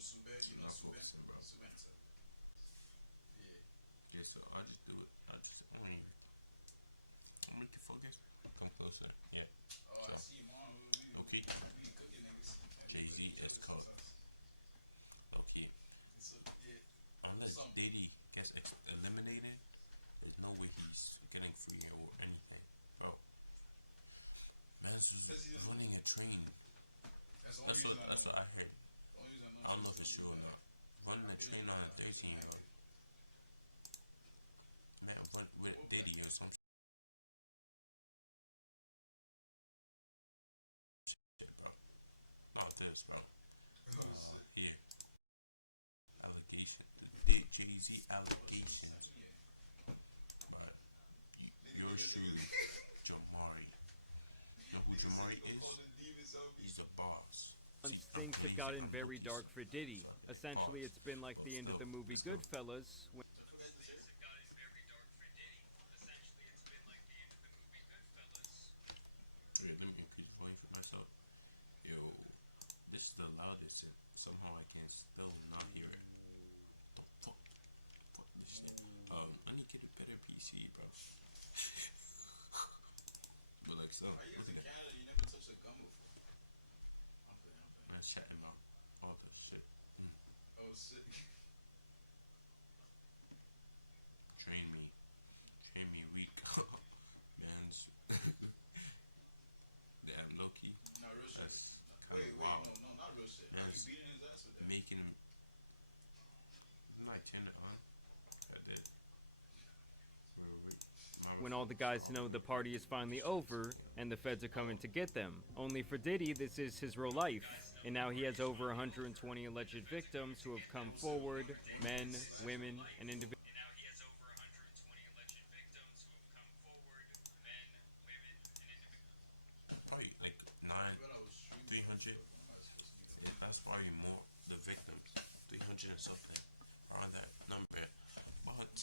Not focusing, bro. Yeah, so I just do it. I'm gonna focus. Come closer. Yeah. So, okay. Jay-Z just called. Okay. Unless Diddy gets eliminated, there's no way he's getting free or anything. Bro, man's just running a train. That's what I heard. I don't know if it's true or not. Running a train on a 13-year-old. Man, run with Diddy or some shit, bro. Not this, bro. Yeah. Allegation. Big Jay-Z allegations. But yours truly, Jamari. You know who Jamari is? He's the boss. Things have gotten very dark for Diddy. Essentially, it's been like the end of the movie Goodfellas. Wait, let me increase the volume for myself. Yo, this is the loudest. Somehow I can still not hear it. The fuck? Fuck this shit. I need to get a better PC, bro. But like so, look at that. I'm chatting about all the shit. Train me weak. Man's damn low key. That's kind of wild. Man's making him. Didn't I turn it on? I did. When all the guys know the party is finally over and the feds are coming to get them. Only for Diddy, this is his real life. And now he has over 120 alleged victims who have come forward, men, women, and individuals. Probably like 300. Yeah, that's probably more. The victims, 300 and something, around that number. But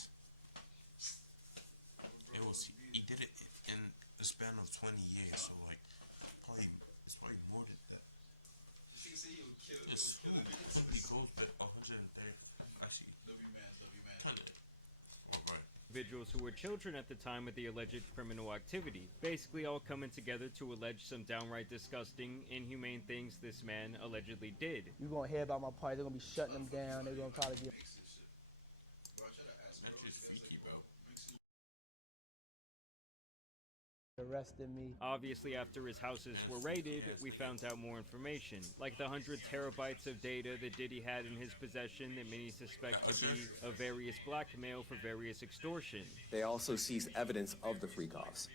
he did it in a span of 20 years, so like it's probably more than that. It's who goes with 130. Actually, kind of. Alright. Individuals who were children at the time of the alleged criminal activity, basically all coming together to allege some downright disgusting, inhumane things this man allegedly did. You're gonna hear about my party, they're gonna be shutting them down, they're gonna probably be arresting me. Obviously, after his houses were raided, we found out more information, like the 100 terabytes of data that Diddy had in his possession that many suspect to be of various blackmail for various extortion. They also seized evidence of the freak-offs,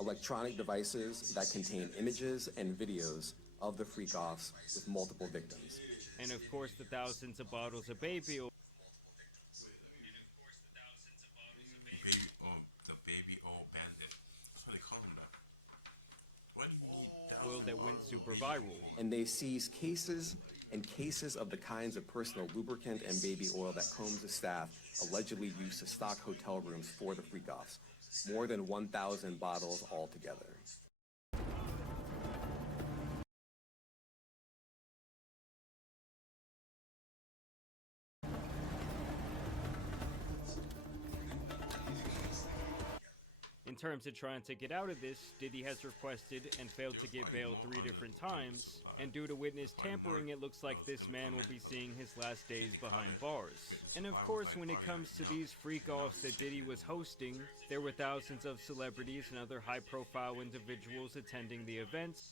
electronic devices that contain images and videos of the freak-offs with multiple victims. And of course, the thousands of bottles of baby oil. The baby oil bandit. That's what they call him that. Why do you need Oil that went super viral. And they seized cases and cases of the kinds of personal lubricant and baby oil that Combs' staff allegedly used to stock hotel rooms for the freak-offs. More than 1,000 bottles altogether. In terms of trying to get out of this, Diddy has requested and failed to get bail 3 different times, and due to witness tampering, it looks like this man will be seeing his last days behind bars. And of course, when it comes to these freak-offs that Diddy was hosting, there were thousands of celebrities and other high-profile individuals attending the events.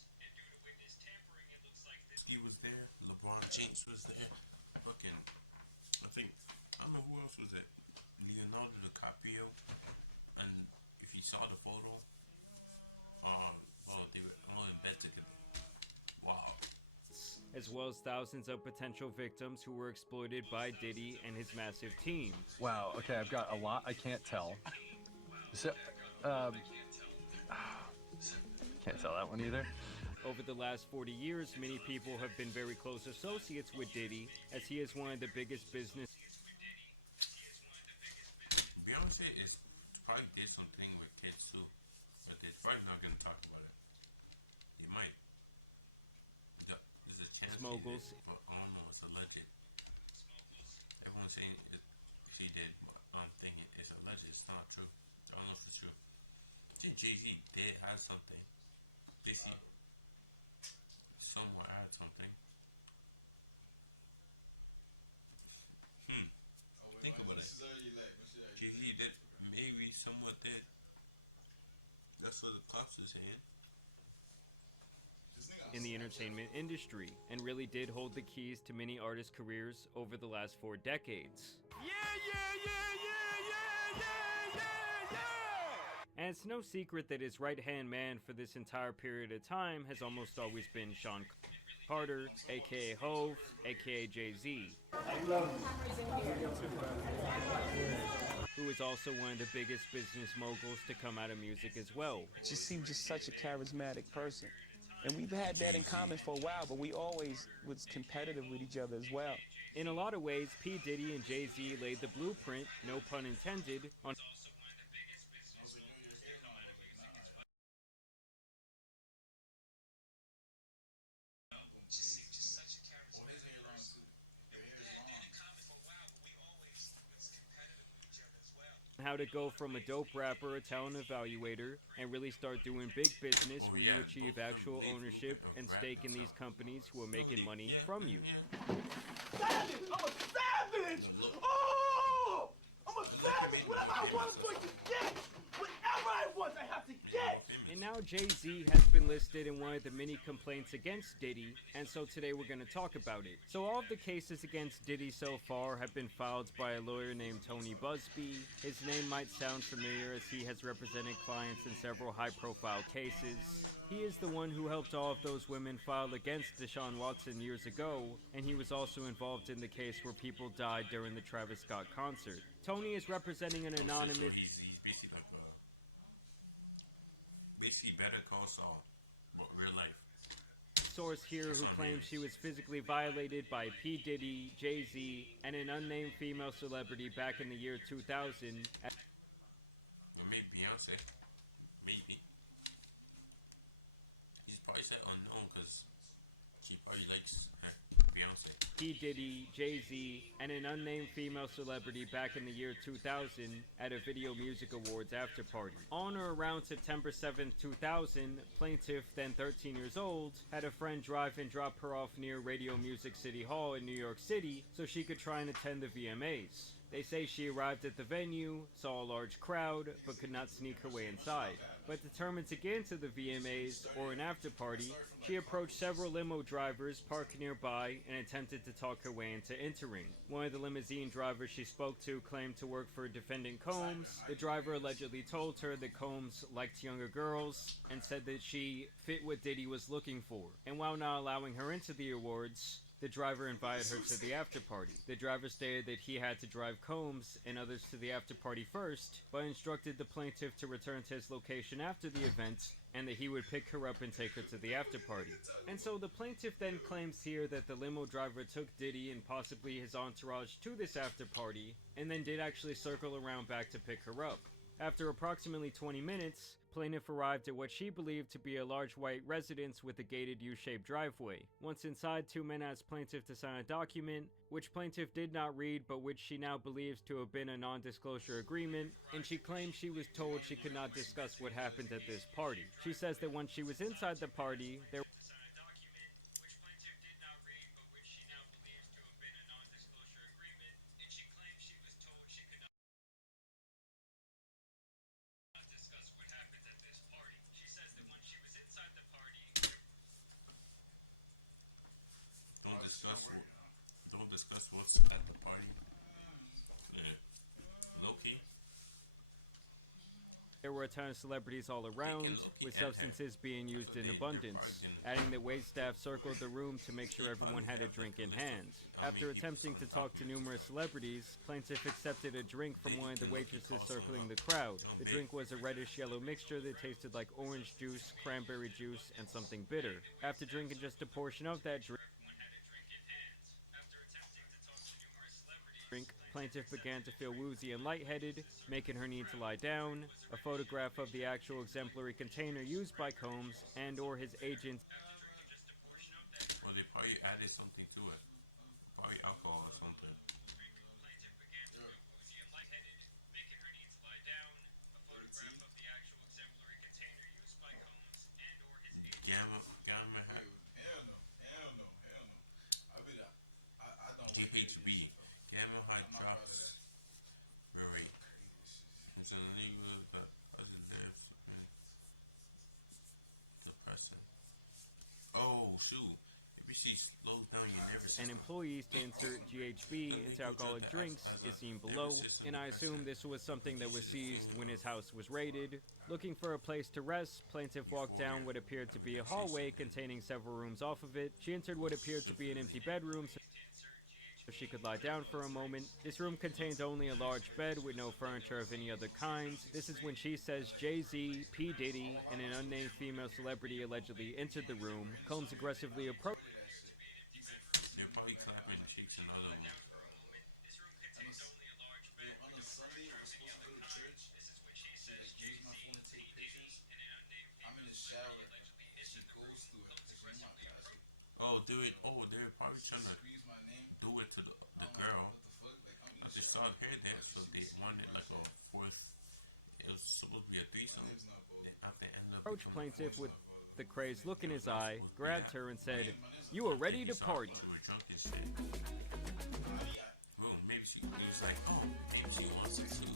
He was there, LeBron James was there, fucking, I don't know who else was there, Leonardo DiCaprio, and if you saw the photo, they were all in bed together. Wow. As well as thousands of potential victims who were exploited by Diddy and his massive team. Wow, okay, I've got a lot I can't tell. So, can't tell that one either. Over the last 40 years, many people have been very close associates with Diddy, as he is one of the biggest business. Beyonce is probably did something with kids too, but they're probably not gonna talk about it. They might. There's a chance. moguls. But I don't know, it's alleged. Everyone's saying she did, but I'm thinking it's alleged. It's not true. I don't know if it's true. I think Jay-Z did have something. They see somewhere had something. Think about it. Jay-Z did, maybe somewhat did. That's what the cops are saying. In the entertainment industry, and really did hold the keys to many artists' careers over the last 4 decades. And it's no secret that his right-hand man for this entire period of time has almost always been Sean Carter, aka Hove, aka Jay-Z, who is also one of the biggest business moguls to come out of music as well. Just seemed just such a charismatic person. And we've had that in common for a while, but we always was competitive with each other as well. In a lot of ways, P. Diddy and Jay-Z laid the blueprint, no pun intended, on how to go from a dope rapper, a talent evaluator, and really start doing big business where you achieve actual ownership and stake in these companies who are making money from you. Savage! I'm a savage! Oh! I'm a savage! Whatever I want, I'm going to get! Whatever I want, I have to get! And now Jay-Z has been listed in one of the many complaints against Diddy, and so today we're going to talk about it. So all of the cases against Diddy so far have been filed by a lawyer named Tony Busby. His name might sound familiar as he has represented clients in several high-profile cases. He is the one who helped all of those women file against Deshaun Watson years ago, and he was also involved in the case where people died during the Travis Scott concert. Tony is representing an anonymous... He's basically like basically Better Call Saul, but real life. Source here who claims she was physically violated by P. Diddy, Jay-Z, and an unnamed female celebrity back in the year 2000. Maybe Beyonce. Maybe. He's probably said unknown because she probably likes Beyonce. P. Diddy, Jay-Z, and an unnamed female celebrity back in the year 2000 at a Video Music Awards after party. On or around September 7, 2000, plaintiff, then 13 years old, had a friend drive and drop her off near Radio Music City Hall in New York City so she could try and attend the VMAs. They say she arrived at the venue, saw a large crowd, but could not sneak her way inside. But determined to get into the VMAs or an after party, she approached several limo drivers parked nearby and attempted to talk her way into entering. One of the limousine drivers she spoke to claimed to work for defendant Combs. The driver allegedly told her that Combs liked younger girls and said that she fit what Diddy was looking for. And while not allowing her into the awards, the driver invited her to the after party. The driver stated that he had to drive Combs and others to the after party first, but instructed the plaintiff to return to his location after the event, and that he would pick her up and take her to the after party. And so the plaintiff then claims here that the limo driver took Diddy and possibly his entourage to this after party, and then did actually circle around back to pick her up. After approximately 20 minutes, plaintiff arrived at what she believed to be a large white residence with a gated U-shaped driveway. Once inside, two men asked plaintiff to sign a document, which plaintiff did not read, but which she now believes to have been a non-disclosure agreement, and she claims she was told she could not discuss what happened at this party. She says that when she was inside the party, there Don't discuss what's at the party. Yeah. Low-key. There were a ton of celebrities all around, with substances being used in abundance, adding that waitstaff circled the room to make sure everyone had a drink in hand. After attempting to talk to numerous celebrities, plaintiff accepted a drink from one of the waitresses circling the crowd. The drink was a reddish-yellow mixture that tasted like orange juice, cranberry juice, and something bitter. After drinking just a portion of that drink, plaintiff began to feel woozy and lightheaded, making her need to lie down. A photograph of the actual exemplary container used by Combs and or his agents probably added something to it. Probably alcohol or something. Gamma GHB, gamma hydroxyurate. It's a legal positive depressant. Oh shoot! If she slows down your nervous system. And employees to insert GHB into alcoholic drinks is seen below, and I assume this was something that was seized when his house was raided. Looking for a place to rest, plaintiff walked down what appeared to be a hallway containing several rooms off of it. She entered what appeared to be an empty bedroom so she could lie down for a moment. This room contains only a large bed with no furniture of any other kind. This is when she says Jay-Z, P. Diddy, and an unnamed female celebrity allegedly entered the room. Combs aggressively approached. They're probably clapping cheeks and other ones. Oh, do it. Oh, they're probably trying to do it to the girl. They saw her there, so they wanted like a fourth. It was supposed to be a threesome. At the end of Approached plaintiff with the crazed look in his eye, grabbed her and said, "You are ready to party." We were drunk as shit. Boom, maybe she was like, oh, maybe she wants it too.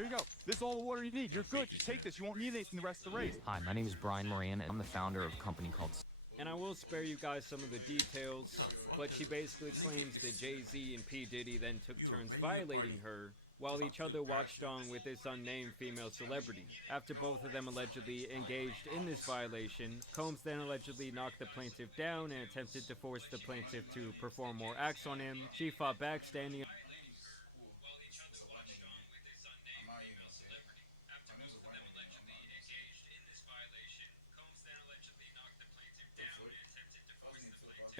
Here you go. This is all the water you need. You're good. Just take this. You won't need anything the rest of the race. Hi, my name is Brian Moran, and I'm the founder of a company called... And I will spare you guys some of the details, but she basically claims that Jay-Z and P. Diddy then took turns violating her, while each other watched on with this unnamed female celebrity. After both of them allegedly engaged in this violation, Combs then allegedly knocked the plaintiff down and attempted to force the plaintiff to perform more acts on him. She fought back, standing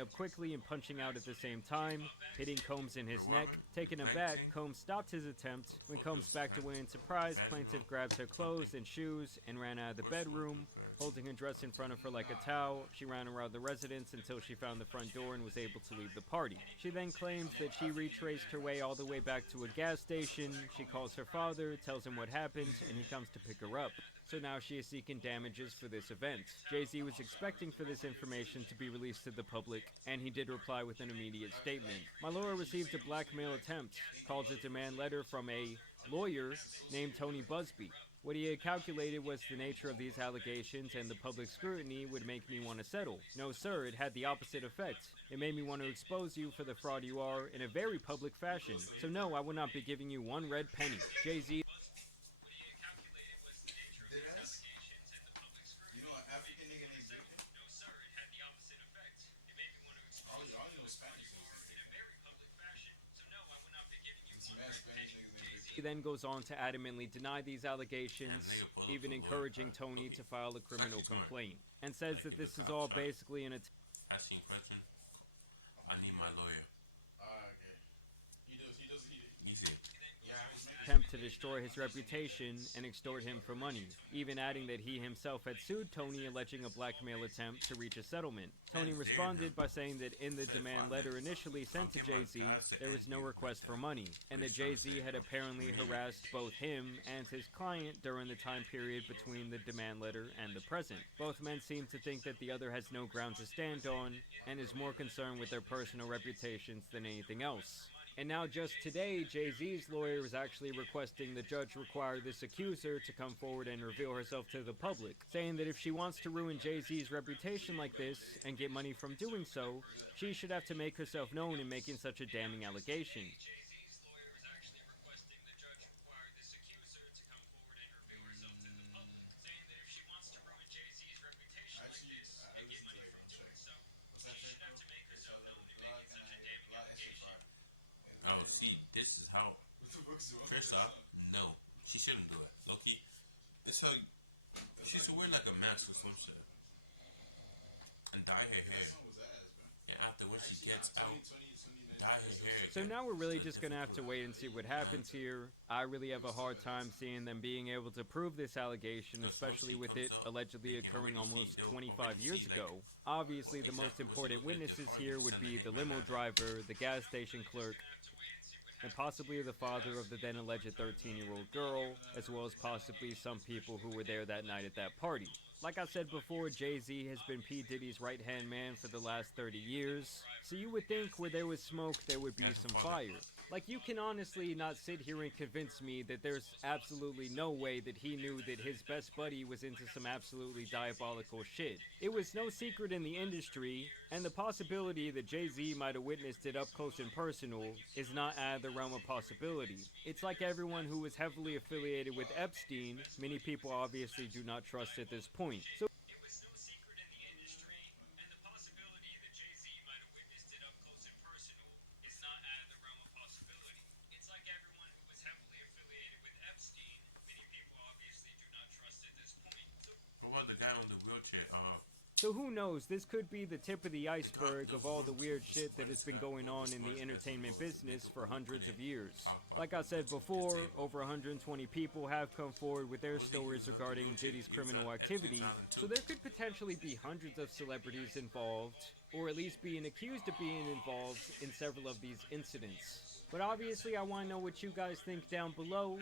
up quickly and punching out at the same time, hitting Combs in his neck. Taken aback, Combs stopped his attempt. When Combs backed away in surprise, plaintiff grabbed her clothes and shoes and ran out of the bedroom. Holding her dress in front of her like a towel, she ran around the residence until she found the front door and was able to leave the party. She then claims that she retraced her way all the way back to a gas station. She calls her father, tells him what happened, and he comes to pick her up. So now she is seeking damages for this event. Jay-Z was expecting for this information to be released to the public, and he did reply with an immediate statement. My lawyer received a blackmail attempt, called a demand letter from a lawyer named Tony Busby. What he had calculated was the nature of these allegations and the public scrutiny would make me want to settle. No sir, it had the opposite effect. It made me want to expose you for the fraud you are in a very public fashion. So no, I will not be giving you one red penny. Jay-Z He then goes on to adamantly deny these allegations, even encouraging Tony to file a criminal complaint, and says that this is all basically an Asking question. I need my lawyer. Easy. attempt to destroy his reputation and extort him for money, even adding that he himself had sued Tony alleging a blackmail attempt to reach a settlement. Tony responded by saying that in the demand letter initially sent to Jay-Z, there was no request for money, and that Jay-Z had apparently harassed both him and his client during the time period between the demand letter and the present. Both men seem to think that the other has no ground to stand on, and is more concerned with their personal reputations than anything else. And now just today, Jay-Z's lawyer is actually requesting the judge require this accuser to come forward and reveal herself to the public, saying that if she wants to ruin Jay-Z's reputation like this and get money from doing so, she should have to make herself known in making such a damning allegation. Oh, see, this is how. First off, no, she shouldn't do it. Loki, this is how she should wear like a mask or some shit and dye her hair. And after when she gets out, So now we're really just gonna have to wait and see what happens here. I really have a hard time seeing them being able to prove this allegation, especially with it allegedly occurring almost 25 years ago. Obviously, the most important witnesses here would be the limo driver, the gas station clerk, and possibly the father of the then alleged 13-year-old girl, as well as possibly some people who were there that night at that party. Like I said before, Jay-Z has been P. Diddy's right-hand man for the last 30 years, so you would think where there was smoke, there would be some fire. Like, you can honestly not sit here and convince me that there's absolutely no way that he knew that his best buddy was into some absolutely diabolical shit. It was no secret in the industry, and the possibility that Jay-Z might have witnessed it up close and personal is not out of the realm of possibility. It's like everyone who was heavily affiliated with Epstein, many people obviously do not trust at this point. So it was no secret in the industry, and the possibility that Jay-Z might have witnessed it up close and personal is not out of the realm of possibility. It's like everyone who was heavily affiliated with Epstein, many people obviously do not trust at this point. What about the guy on the wheelchair? So who knows, this could be the tip of the iceberg of all the weird shit that has been going on in the entertainment business for hundreds of years. Like I said before, over 120 people have come forward with their stories regarding Diddy's criminal activity, so there could potentially be hundreds of celebrities involved, or at least being accused of being involved in several of these incidents. But obviously I want to know what you guys think down below.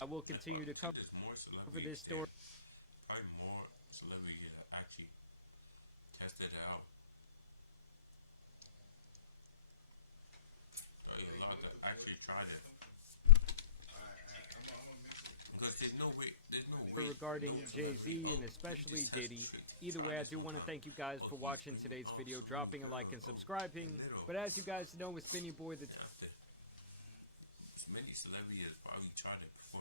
I will continue to cover this story. Probably more celebrities that actually tested it out. Probably a lot that actually tried it. Because there's no way. Regarding Jay-Z and especially Diddy. Either way, I do want to thank you guys for watching today's video, dropping a like and subscribing. But as you guys know, it's been your boy, Many celebrities probably tried it before.